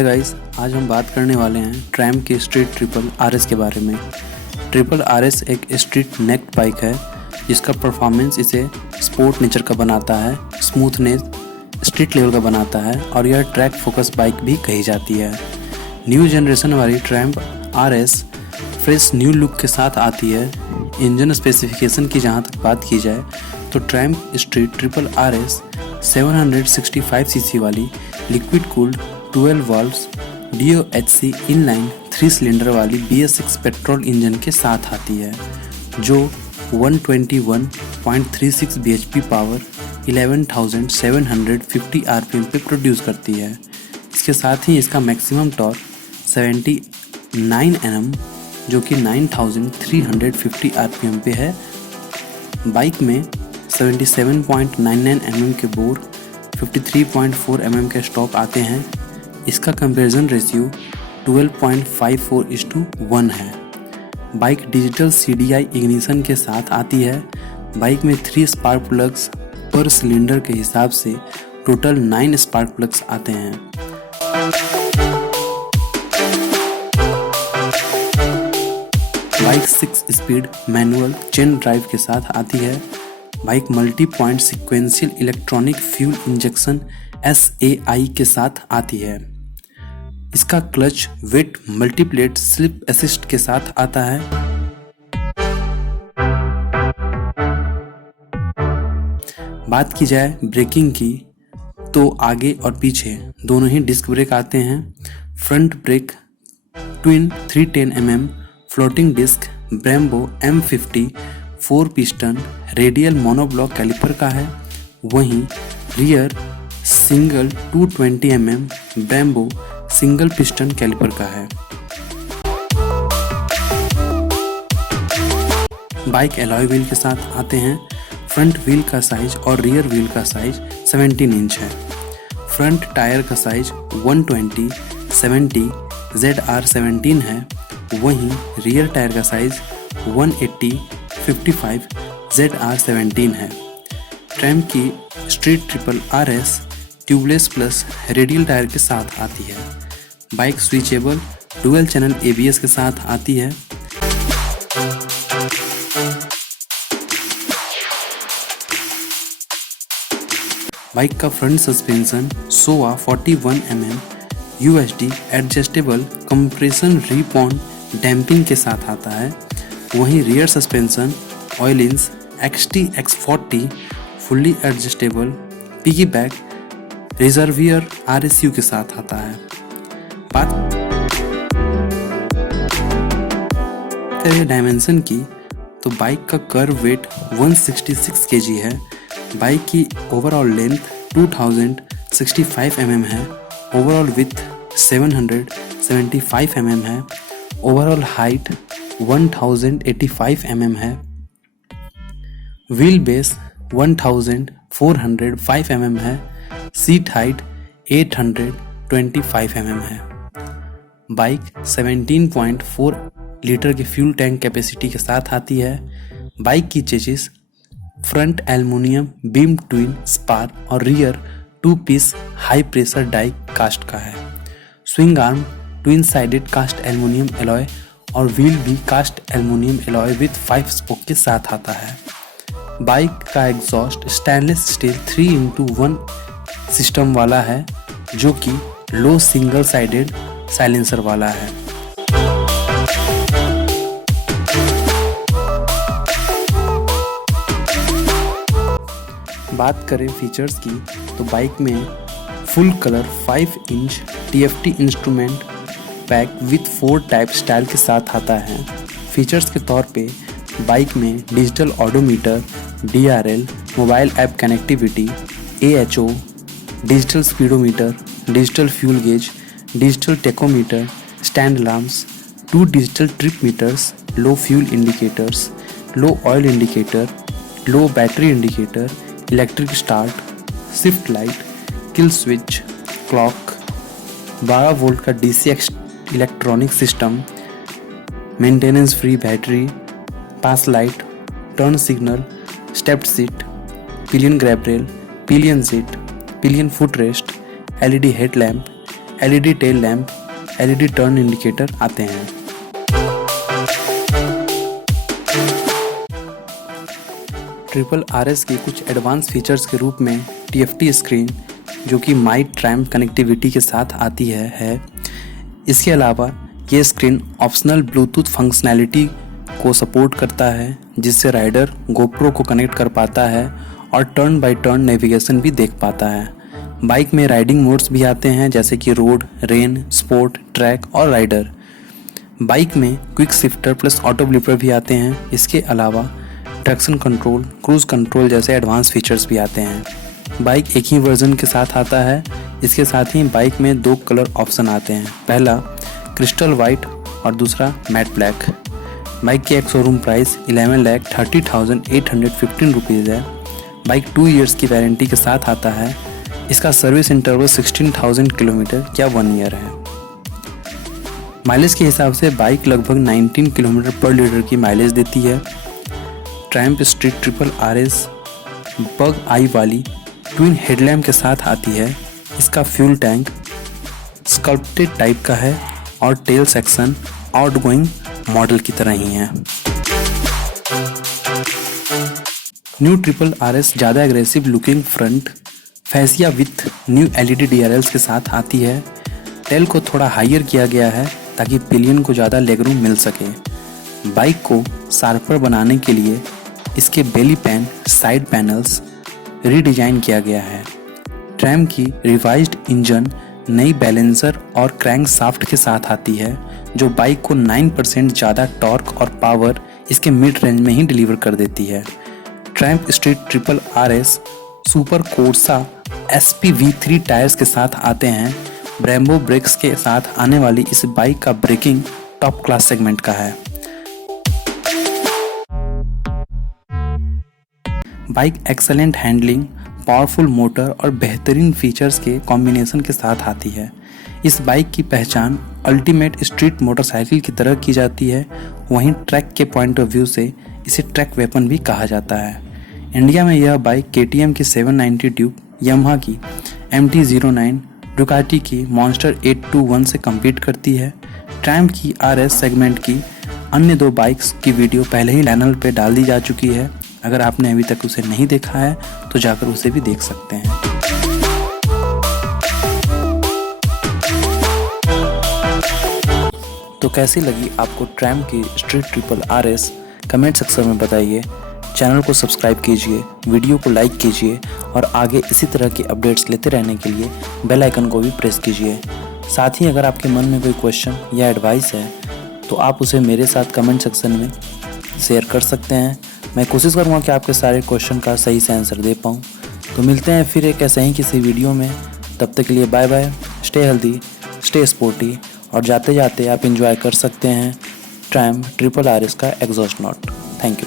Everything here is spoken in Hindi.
हाय गाइस, आज हम बात करने वाले हैं ट्रैम के स्ट्रीट ट्रिपल आरएस के बारे में। ट्रिपल आरएस एक स्ट्रीट नेक्ड बाइक है जिसका परफॉर्मेंस इसे स्पोर्ट नेचर का बनाता है, स्मूथनेस स्ट्रीट लेवल का बनाता है और यह ट्रैक फोकस बाइक भी कही जाती है। न्यू जनरेशन वाली tram RS fresh new look के साथ आती है। इंजन स्पेसिफिकेशन की जहाँ तक बात की जाए तो Triumph Street Triple RS 765 CC वाली liquid cooled 12 valves DOHC inline 3 cylinder वाली BS6 पेट्रोल इंजन के साथ आती है जो 121.36 bhp पावर 11,750 RPM पे प्रोड्यूस करती है। इसके साथ ही इसका मैक्सिमम टॉर्क 79 Nm जो कि 9,350 RPM पे है। बाइक में 77.99 mm के बोर 53.4 mm के स्टॉक आते हैं। इसका कंपैरिजन रेशियो 12.54:1 है। बाइक डिजिटल CDI इग्निशन के साथ आती है। बाइक में 3 स्पार्क प्लग्स पर सिलेंडर के हिसाब से टोटल 9 स्पार्क प्लग्स आते हैं। Bike 6 speed manual chain drive के साथ आती है। Bike multi point sequential electronic fuel injection SAI के साथ आती है। इसका clutch wet multiplate slip assist के साथ आता है। बात की जाए ब्रेकिंग की तो आगे और पीछे दोनों ही डिस्क ब्रेक आते हैं। Front brake twin 310 mm floating disc Brembo M50 4 piston radial monoblock caliper का है। वहीं rear single 220 mm Brembo single piston caliper का है। बाइक एलॉय व्हील के साथ आते हैं। फ्रंट व्हील का साइज और रियर व्हील का साइज 17 इंच है। फ्रंट टायर का साइज 120/70 ZR17 है। वहीं रियर टायर का साइज 180/55 ZR17 है। ट्रैम की Street Triple RS tubeless plus radial tyre के साथ आती है। Bike switchable dual channel ABS के साथ आती है। बाइक का front suspension SOA 41 mm UHD adjustable compression rebound damping के साथ आता है। वहीं rear suspension Ohlins XT X40 fully adjustable piggyback reservoir RSU के साथ आता है। बात करें डायमेंशन की तो बाइक का कर्व वेट 166 kg है। बाइक की ओवरऑल लेंथ 2065 mm है। ओवरऑल विड्थ 775 mm है। ओवरऑल हाइट 1085 mm है। व्हील बेस 1405 mm है। सीट हाइट 825 mm है। बाइक 17.4 लीटर के फ्यूल टैंक कैपेसिटी के साथ आती है। बाइक की chassis front aluminium beam twin spar और rear 2 piece high pressure die cast का है। Swing arm twin sided cast aluminium alloy और व्हील भी cast aluminium alloy with 5 spoke के साथ आता है। बाइक का exhaust stainless steel 3x1 system वाला है जो कि लो सिंगल साइडेड साइलेंसर वाला है। बात करें फीचर्स की तो बाइक में full colour 5 inch TFT instrument pack with 4 type style के साथ आता है। फीचर्स के तौर पे बाइक में digital odometer DRL mobile app connectivity AHO digital speedometer digital fuel gauge digital tachometer stand alarms 2 digital trip meters low fuel indicators low oil indicator low battery indicator electric start shift light kill switch clock 12 volt का DC electronic system maintenance free battery pass light turn signal stepped seat pillion grab rail pillion seat pillion foot rest LED headlamp LED tail lamp, LED turn indicator आते हैं। ट्रिपल RS की कुछ एडवांस फीचर्स के रूप में TFT स्क्रीन जो कि माई ट्रैम कनेक्टिविटी के साथ आती है। इसके अलावा ये स्क्रीन ऑप्शनल ब्लूटूथ फंक्शनैलिटी को सपोर्ट करता है, जिससे राइडर गोप्रो को कनेक्ट कर पाता है और टर्न बाय टर्न नेविगेशन भी देख पाता है। बाइक में राइडिंग मोड्स भी आते हैं जैसे कि रोड, रेन, स्पोर्ट, ट्रैक और राइडर। बाइक में quick shifter plus auto blipper भी आते हैं। इसके अलावा ट्रैक्शन कंट्रोल, क्रूज कंट्रोल जैसे एडवांस फीचर्स भी आते हैं। बाइक एक ही वर्जन के साथ आता है। इसके साथ ही बाइक में 2 कलर ऑप्शन आते हैं, पहला क्रिस्टल वाइट और दूसरा मैट ब्लैक। बाइक की एक शोरूम प्राइस 11,30,815 रुपीज़ है। बाइक 2 इयर्स की वारंटी के साथ आता है। इसका सर्विस इंटरवल 16,000 किलोमीटर या 1 ईयर है। माइलेज के हिसाब से बाइक लगभग 19 किलोमीटर पर लीटर की माइलेज देती है। Triumph Street Triple RS bug eye वाली ट्विन हेडलैम्प के साथ आती है। इसका फ्यूल टैंक स्कल्प्टेड टाइप का है और टेल सेक्शन आउटगोइंग मॉडल की तरह ही है। न्यू ट्रिपल RS ज़्यादा aggressive looking front fascia with new LED DRLs के साथ आती है। टेल को थोड़ा हाइयर किया गया है ताकि पिलियन को ज़्यादा लेगरूम मिल सके। बाइक को शार्पर बनाने के लिए इसके बेली पैन साइड पैनल्स रीडिजाइन किया गया है। ट्रैम की रिवाइज्ड इंजन नई बैलेंसर और क्रैंक शाफ्ट के साथ आती है, जो बाइक को 9% ज़्यादा टॉर्क और पावर इसके मिड रेंज में ही डिलीवर कर देती है। Triumph Street Triple RS super कोर्सा SP V3 tyres के साथ आते हैं। ब्रेम्बो ब्रेक्स के साथ आने वाली इस बाइक का ब्रेकिंग टॉप क्लास सेगमेंट का है। Bike excellent handling, powerful motor और बेहतरीन फीचर्स के कॉम्बिनेशन के साथ आती है। इस बाइक की पहचान अल्टीमेट स्ट्रीट मोटरसाइकिल की तरह की जाती है। वहीं ट्रैक के पॉइंट ऑफ व्यू से इसे ट्रैक वेपन भी कहा जाता है। इंडिया में यह बाइक KTM की 790 ड्यूक, यामाहा की MT-09, डुकाटी की मॉन्स्टर 821 से कम्पीट करती है। ट्रायम्फ की RS सेगमेंट की अन्य 2 बाइक्स की वीडियो पहले ही चैनल पे डाल दी जा चुकी है। अगर आपने अभी तक उसे नहीं देखा है तो जाकर उसे भी देख सकते हैं। तो कैसी लगी आपको ट्रैम्फ की Street Triple RS? Comment section में बताइए। चैनल को सब्सक्राइब कीजिए, वीडियो को लाइक कीजिए और आगे इसी तरह की अपडेट्स लेते रहने के लिए बेल आइकन को भी प्रेस कीजिए। साथ ही अगर आपके मन में कोई क्वेश्चन या एडवाइस है तो आप उसे मेरे साथ कमेंट सेक्शन में शेयर कर सकते हैं। मैं कोशिश करूँगा कि आपके सारे क्वेश्चन का सही से आंसर दे पाऊँ। तो मिलते हैं फिर एक ऐसे ही किसी वीडियो में। तब तक के लिए bye bye, stay healthy, stay sporty और जाते जाते आप इंजॉय कर सकते हैं ट्रायम्फ ट्रिपल RS का एग्जॉस्ट नोट। Thank you.